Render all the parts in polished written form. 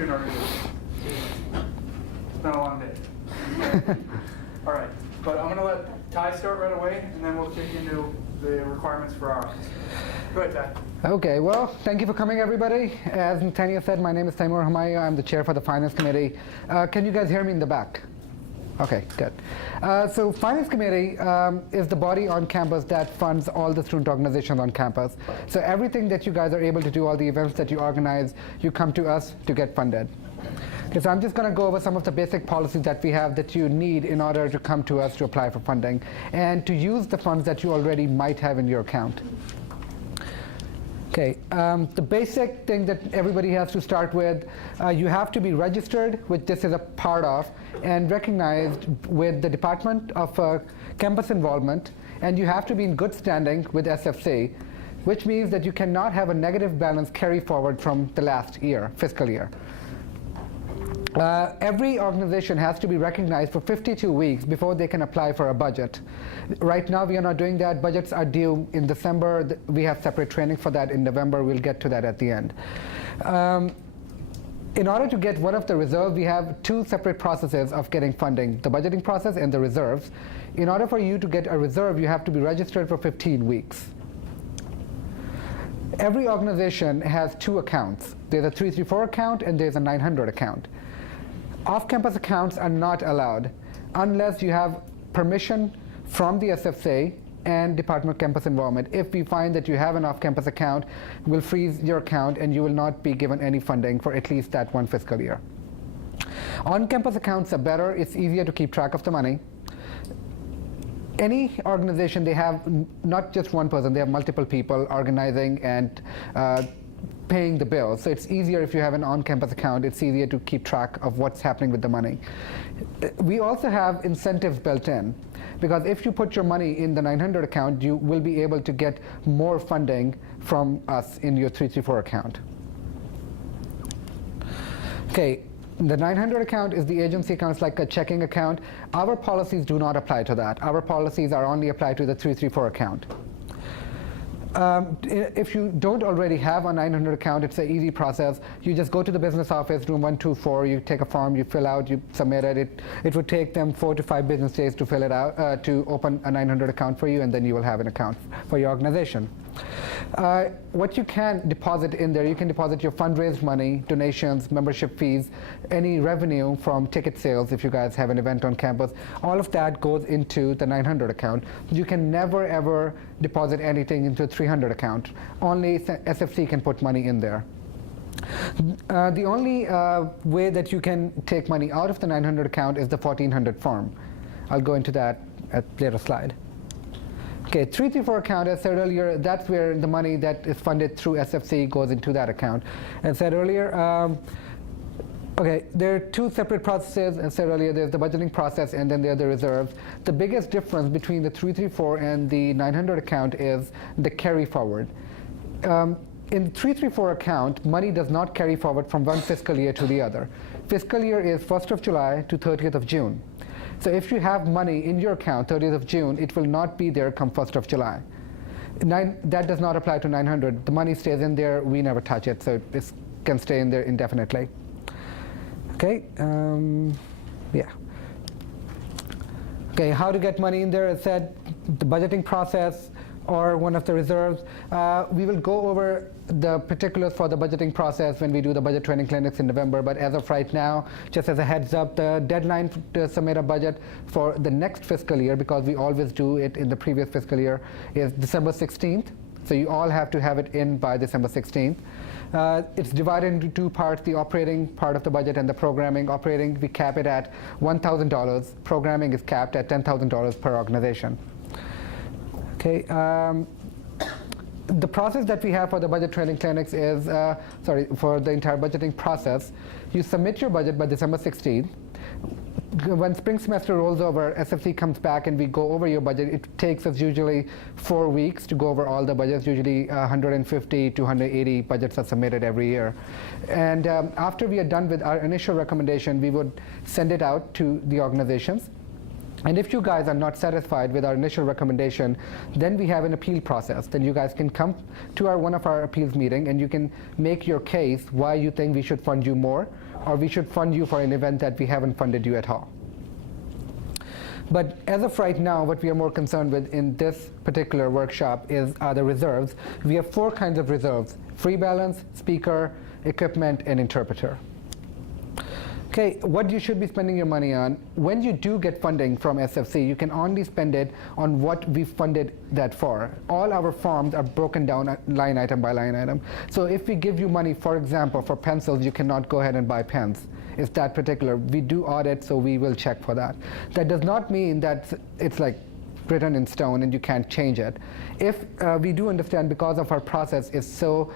student organization. It's been a long day. All right, but I'm going to let Ty start right away, and then we'll kick into the requirements for our office. Go ahead, Ty. Okay, well, thank you for coming, everybody. As Nathaniel said, my name is Taimur Hamaya. I'm the chair for the Finance Committee. Can you guys hear me in the back? Okay, good. So Finance Committee is the body on campus that funds all the student organizations on campus. So everything that you guys are able to do, all the events that you organize, you come to us to get funded. Okay, so I'm just going to go over some of the basic policies that we have that you need in order to come to us to apply for funding and to use the funds that you already might have in your account. Okay, the basic thing that everybody has to start with, you have to be registered, which this is a part of, and recognized with the Department of Campus Involvement, and you have to be in good standing with SFC, which means that you cannot have a negative balance carry forward from the last year, fiscal year. Every organization has to be recognized for 52 weeks before they can apply for a budget. Right now, we are not doing that. Budgets are due in December. We have separate training for that in November. We'll get to that at the end. In order to get one of the reserves, we have two separate processes of getting funding, the budgeting process and the reserves. In order for you to get a reserve, you have to be registered for 15 weeks. Every organization has two accounts. There's a 334 account and there's a 900 account. Off-campus accounts are not allowed unless you have permission from the SFC and Department of Campus Involvement. If we find that you have an off-campus account, we'll freeze your account and you will not be given any funding for at least that one fiscal year. On-campus accounts are better. It's easier to keep track of the money. Any organization, they have not just one person, they have multiple people organizing and paying the bills. So it's easier if you have an on-campus account. It's easier to keep track of what's happening with the money. We also have incentives built in, because if you put your money in the 900 account, you will be able to get more funding from us in your 334 account. Okay, the 900 account is the agency account. It's like a checking account. Our policies do not apply to that. Our policies are only applied to the 334 account. If you don't already have a 900 account, it's an easy process. You just go to the business office, room 124, you take a form, you fill out, you submit it. It would take them 4 to 5 business days to fill it out, to open a 900 account for you, and then you will have an account for your organization. What you can deposit in there, you can deposit your fundraised money, donations, membership fees, any revenue from ticket sales if you guys have an event on campus. All of that goes into the 900 account. You can never ever deposit anything into a 300 account. Only SFC can put money in there. The only way that you can take money out of the 900 account is the 1400 form. I'll go into that at a later slide. Okay, 334 account, as said earlier, that's where the money that is funded through SFC goes into that account. As said earlier, okay, there are two separate processes. As said earlier, there's the budgeting process and then there are the reserves. The biggest difference between the 334 and the 900 account is the carry forward. In the 334 account, money does not carry forward from one fiscal year to the other. Fiscal year is 1st of July to 30th of June. So if you have money in your account 30th of June, it will not be there come 1st of July. That does not apply to 900. The money stays in there. We never touch it, so it can stay in there indefinitely. Okay, yeah. Okay, how to get money in there? As said, the budgeting process or one of the reserves. We will go over the particulars for the budgeting process when we do the budget training clinics in November, but as of right now, just as a heads up, the deadline to submit a budget for the next fiscal year, because we always do it in the previous fiscal year, is December 16th. So you all have to have it in by December 16th. It's divided into two parts, the operating part of the budget and the programming. Operating, we cap it at $1,000. Programming is capped at $10,000 per organization. Okay. The process that we have for the budget training clinics is, for the entire budgeting process, you submit your budget by December 16th. When spring semester rolls over, SFC comes back and we go over your budget. It takes us usually 4 weeks to go over all the budgets. Usually 150 to 180 budgets are submitted every year. And after we are done with our initial recommendation, we would send it out to the organizations. And if you guys are not satisfied with our initial recommendation, then we have an appeal process. Then you guys can come to one of our appeals meeting and you can make your case why you think we should fund you more, or we should fund you for an event that we haven't funded you at all. But as of right now, what we are more concerned with in this particular workshop are the reserves. We have 4 kinds of reserves: free balance, speaker, equipment, and interpreter. Okay, what you should be spending your money on, when you do get funding from SFC, you can only spend it on what we funded that for. All our forms are broken down line item by line item. So if we give you money, for example, for pencils, you cannot go ahead and buy pens. It's that particular. We do audit, so we will check for that. That does not mean that it's like written in stone and you can't change it. If we do understand, because of our process is so,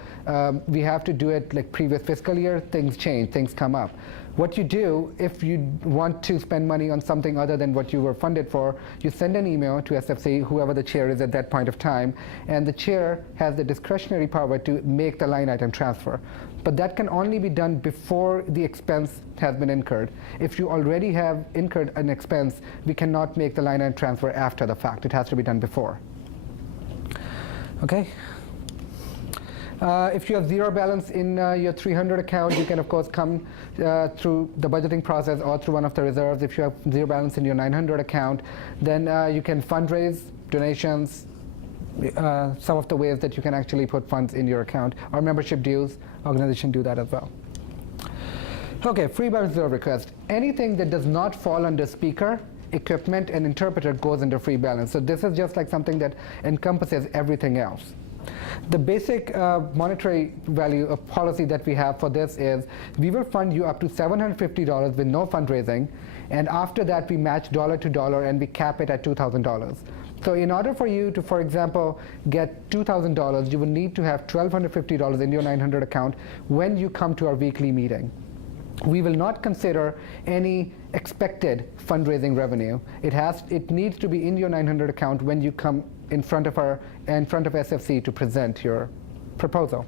we have to do it like previous fiscal year, things change, things come up. What you do, if you want to spend money on something other than what you were funded for, you send an email to SFC, whoever the chair is at that point of time, and the chair has the discretionary power to make the line item transfer. But that can only be done before the expense has been incurred. If you already have incurred an expense, we cannot make the line item transfer after the fact. It has to be done before. Okay? If you have zero balance in your 300 account, you can of course come through the budgeting process or through one of the reserves. If you have zero balance in your 900 account, then you can fundraise, donations, some of the ways that you can actually put funds in your account, or membership dues. Organization do that as well. Okay, free balance reserve request. Anything that does not fall under speaker, equipment, and interpreter goes under free balance. So this is just like something that encompasses everything else. The basic monetary value of policy that we have for this is we will fund you up to $750 with no fundraising, and after that we match dollar to dollar and we cap it at $2,000. So in order for you to, for example, get $2,000, you will need to have $1,250 in your 900 account when you come to our weekly meeting. We will not consider any expected fundraising revenue. It needs to be in your 900 account when you come in front of SFC to present your proposal.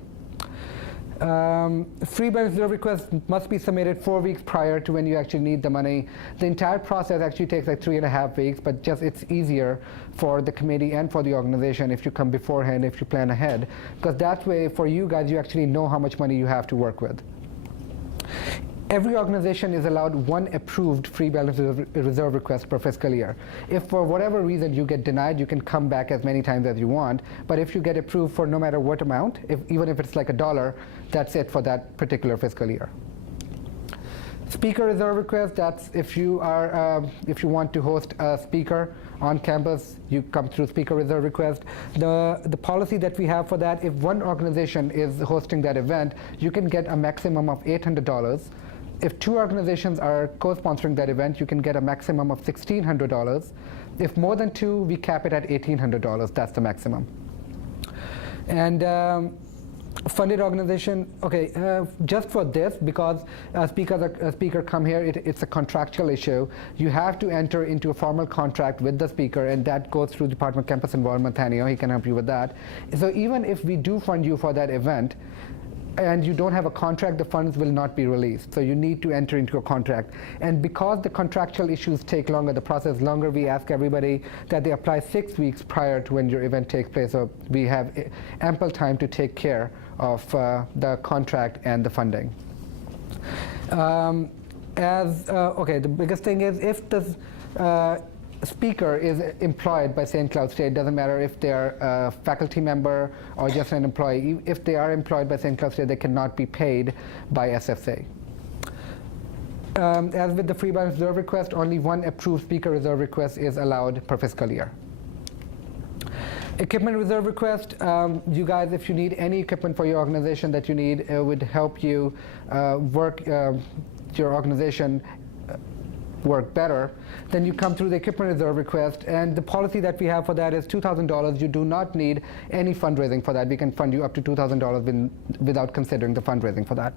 Free balance reserve request must be submitted 4 weeks prior to when you actually need the money. The entire process actually takes like 3.5 weeks, but just it's easier for the committee and for the organization if you come beforehand, if you plan ahead, because that way for you guys, you actually know how much money you have to work with. Every organization is allowed 1 approved free balance reserve request per fiscal year. If for whatever reason you get denied, you can come back as many times as you want. But if you get approved for no matter what amount, even if it's like $1, that's it for that particular fiscal year. Speaker reserve request, that's if you want to host a speaker on campus, you come through speaker reserve request. The policy that we have for that, if one organization is hosting that event, you can get a maximum of $800. If 2 organizations are co-sponsoring that event, you can get a maximum of $1,600. If more than 2, we cap it at $1,800. That's the maximum. And funded organization, okay, just for this, because speaker come here, it's a contractual issue. You have to enter into a formal contract with the speaker, and that goes through Department of Campus Involvement. Nathaniel, he can help you with that. So even if we do fund you for that event, and you don't have a contract, the funds will not be released. So you need to enter into a contract. And because the contractual issues take longer, the process longer, we ask everybody that they apply 6 weeks prior to when your event takes place. So we have ample time to take care of the contract and the funding. Okay, the biggest thing is if the speaker is employed by St. Cloud State, doesn't matter if they're a faculty member or just an employee. If they are employed by St. Cloud State, they cannot be paid by SFC. As with the free balance reserve request, only 1 approved speaker reserve request is allowed per fiscal year. Equipment reserve request, you guys, if you need any equipment for your organization that you need, would help you work your organization work better, then you come through the equipment reserve request, and the policy that we have for that is $2,000. You do not need any fundraising for that. We can fund you up to $2,000 without considering the fundraising for that.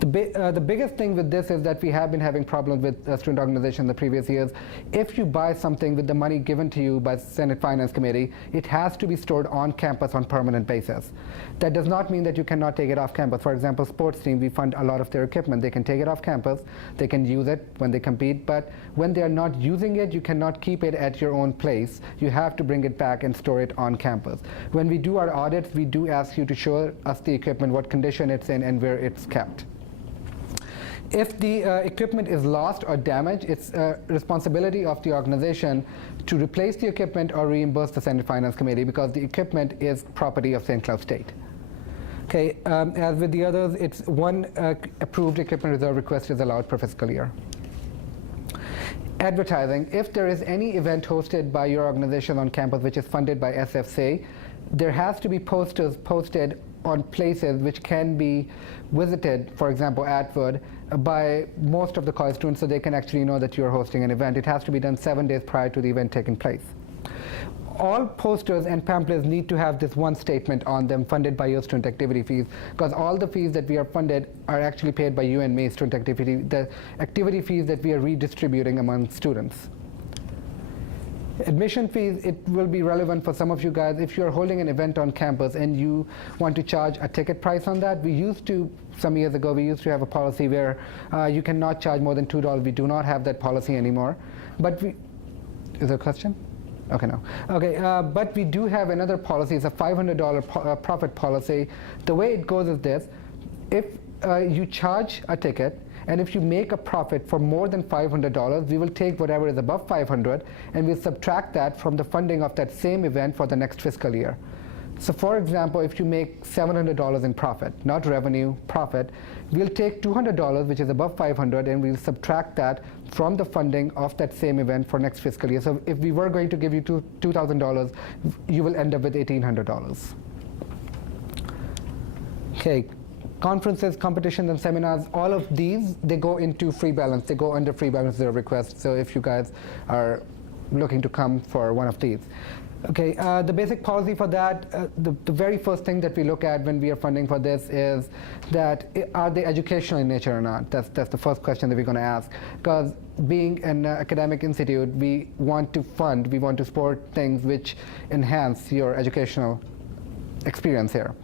The biggest thing with this is that we have been having problems with student organization in the previous years. If you buy something with the money given to you by Senate Finance Committee, it has to be stored on campus on permanent basis. That does not mean that you cannot take it off campus. For example, sports team, we fund a lot of their equipment. They can take it off campus. They can use it when they compete. But when they are not using it, you cannot keep it at your own place. You have to bring it back and store it on campus. When we do our audits, we do ask you to show us the equipment, what condition it's in, and where it's kept. If the equipment is lost or damaged, it's a responsibility of the organization to replace the equipment or reimburse the Senate Finance Committee, because the equipment is property of St. Cloud State. Okay, as with the others, it's one approved equipment reserve request is allowed per fiscal year. Advertising. If there is any event hosted by your organization on campus which is funded by SFC, there has to be posters posted on places which can be visited, for example, Atwood, by most of the college students, so they can actually know that you're hosting an event. It has to be done 7 days prior to the event taking place. All posters and pamphlets need to have this one statement on them, funded by your student activity fees, because all the fees that we are funded are actually paid by you and me, student activity, the activity fees that we are redistributing among students. Admission fees, it will be relevant for some of you guys. If you're holding an event on campus and you want to charge a ticket price on that, we used to, some years ago, we used to have a policy where you cannot charge more than $2. We do not have that policy anymore. But is there a question? Okay, no. Okay, but we do have another policy. It's a $500 profit policy. The way it goes is this. If you charge a ticket, and if you make a profit for more than $500, we will take whatever is above $500, and we'll subtract that from the funding of that same event for the next fiscal year. So for example, if you make $700 in profit, not revenue, profit, we'll take $200, which is above $500, and we'll subtract that from the funding of that same event for next fiscal year. So if we were going to give you $2,000, you will end up with $1,800. Okay. Conferences, competitions, and seminars, all of these, they go into free balance. They go under free balance reserve request. So if you guys are looking to come for one of these. Okay, the basic policy for that, the very first thing that we look at when we are funding for this is that are they educational in nature or not? That's the first question that we're going to ask. Because being an academic institute, we want to fund, we want to support things which enhance your educational experience here.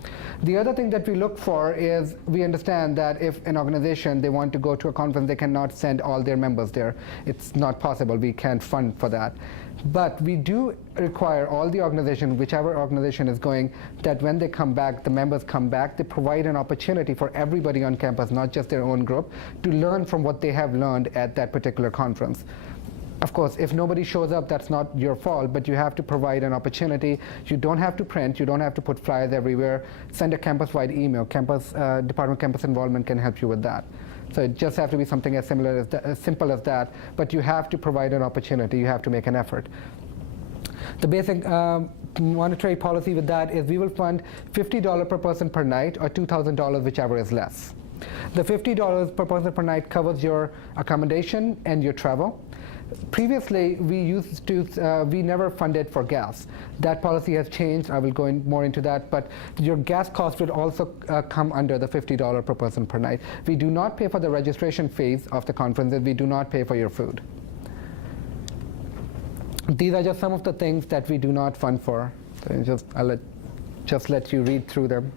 The other thing that we look for is we understand that if an organization, they want to go to a conference, they cannot send all their members there. It's not possible. We can't fund for that. But we do require all the organization, whichever organization is going, that when they come back, the members come back, they provide an opportunity for everybody on campus, not just their own group, to learn from what they have learned at that particular conference. Of course, if nobody shows up, that's not your fault, but you have to provide an opportunity. You don't have to print. You don't have to put flyers everywhere. Send a campus-wide email. Department of Campus Involvement can help you with that. So it just have to be something as simple as that, but you have to provide an opportunity. You have to make an effort. The basic monetary policy with that is we will fund $50 per person per night or $2,000, whichever is less. The $50 per person per night covers your accommodation and your travel. Previously, we never funded for gas. That policy has changed. I will go more into that, but your gas cost would also come under the $50 per person per night. We do not pay for the registration fees of the conferences. We do not pay for your food. These are just some of the things that we do not fund for. So I'll just let you read through them.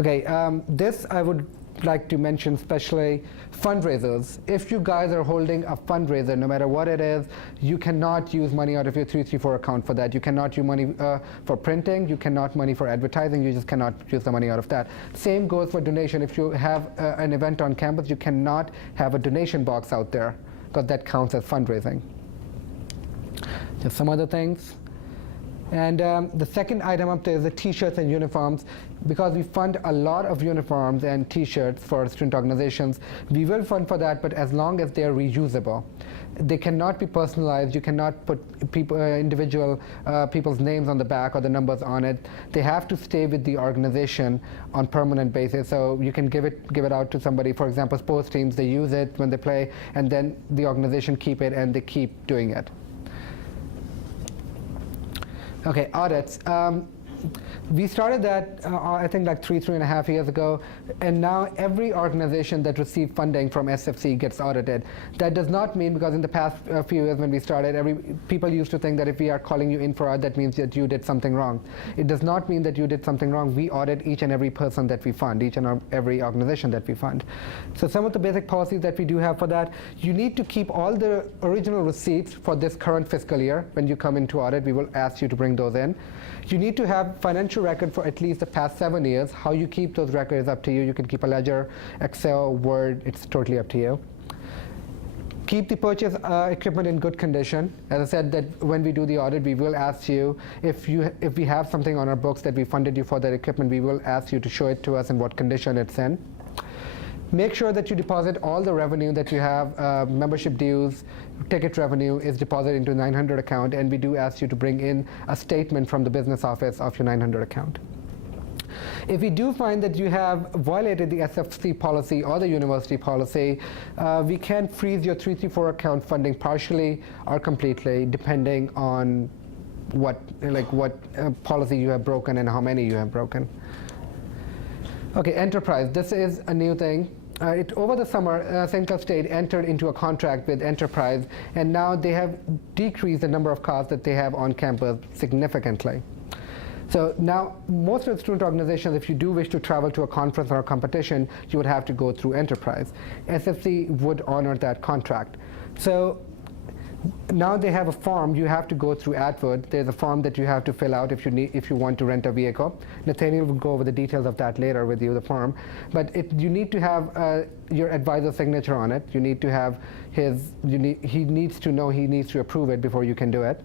Okay, this I would like to mention especially fundraisers. If you guys are holding a fundraiser, no matter what it is, you cannot use money out of your 334 account for that. You cannot use money for printing. You cannot money for advertising. You just cannot use the money out of that. Same goes for donation. If you have an event on campus, you cannot have a donation box out there because that counts as fundraising. Just some other things. And the second item up there is the T-shirts and uniforms. Because we fund a lot of uniforms and T-shirts for student organizations, we will fund for that, but as long as they are reusable. They cannot be personalized. You cannot put individual people's names on the back or the numbers on it. They have to stay with the organization on permanent basis. So you can give it out to somebody. For example, sports teams, they use it when they play, and then the organization keep it and they keep doing it. Okay, audits. We started that, I think, like 3.5 years ago, and now every organization that received funding from SFC gets audited. That does not mean, because in the past few years when we started, people used to think that if we are calling you in for audit, that means that you did something wrong. It does not mean that you did something wrong. We audit each and every person that we fund, each and every organization that we fund. So some of the basic policies that we do have for that: you need to keep all the original receipts for this current fiscal year. When you come into audit, we will ask you to bring those in. You need to have financial record for at least the past 7 years. How you keep those records is up to you. You can keep a ledger, Excel, Word, it's totally up to you. Keep the purchase equipment in good condition. As I said, that when we do the audit, we will ask you if we have something on our books that we funded you for that equipment, we will ask you to show it to us in what condition it's in. Make sure that you deposit all the revenue that you have, membership dues, ticket revenue is deposited into 900 account, and we do ask you to bring in a statement from the business office of your 900 account. If we do find that you have violated the SFC policy or the university policy, we can freeze your 334 account funding partially or completely, depending on what policy you have broken and how many you have broken. Okay, enterprise. This is a new thing. Over the summer, St. Cloud State entered into a contract with Enterprise, and now they have decreased the number of cars that they have on campus significantly. So now, most of the student organizations, if you do wish to travel to a conference or a competition, you would have to go through Enterprise. SFC would honor that contract. So now they have a form. You have to go through Atwood. There's a form that you have to fill out if you want to rent a vehicle. Nathaniel will go over the details of that later with you, the form. But you need to have your advisor's signature on it. You need to have he needs to know, he needs to approve it before you can do it.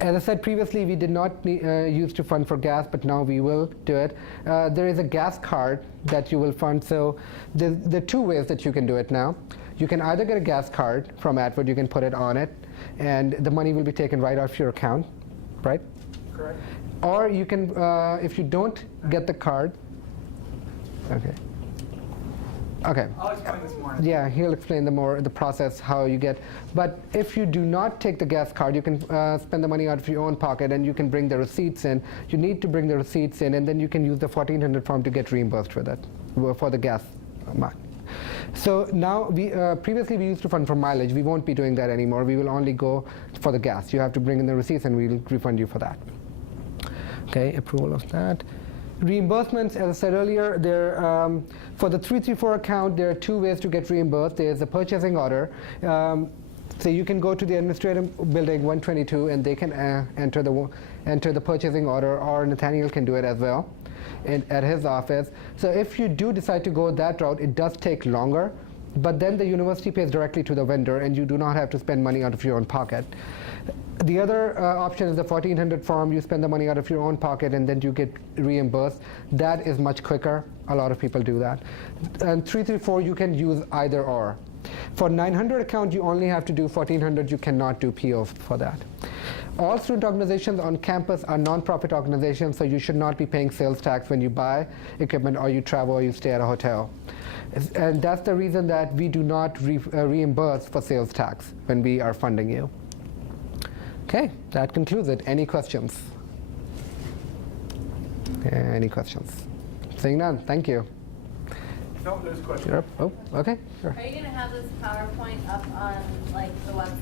As I said previously, we did not use to fund for gas, but now we will do it. There is a gas card that you will fund. So there are two ways that you can do it now. You can either get a gas card from Atwood, you can put it on it, and the money will be taken right off your account, right? Correct. Or you can, if you don't get the card, okay. I'll explain this more. Yeah, he'll explain the process, how you get. But if you do not take the gas card, you can spend the money out of your own pocket, and you can bring the receipts in. You need to bring the receipts in, and then you can use the 1400 form to get reimbursed with it for the gas amount. So now, previously we used to fund for mileage. We won't be doing that anymore. We will only go for the gas. You have to bring in the receipts, and we'll refund you for that. Okay, approval of that. Reimbursements, as I said earlier, for the 334 account, there are two ways to get reimbursed. There's a purchasing order. So you can go to the administrative building 122, and they can enter the purchasing order, or Nathaniel can do it as well at his office. So if you do decide to go that route, it does take longer, but then the university pays directly to the vendor, and you do not have to spend money out of your own pocket. The other option is the 1400 form. You spend the money out of your own pocket, and then you get reimbursed. That is much quicker. A lot of people do that. And 334, you can use either or. For 900 account, you only have to do 1400. You cannot do PO for that. All student organizations on campus are nonprofit organizations, so you should not be paying sales tax when you buy equipment or you travel or you stay at a hotel. And that's the reason that we do not reimburse for sales tax when we are funding you. Okay, that concludes it. Any questions? Any questions? Seeing none, thank you. No, there's a question. You're up? Oh, okay, sure. Are you going to have this PowerPoint up on the website?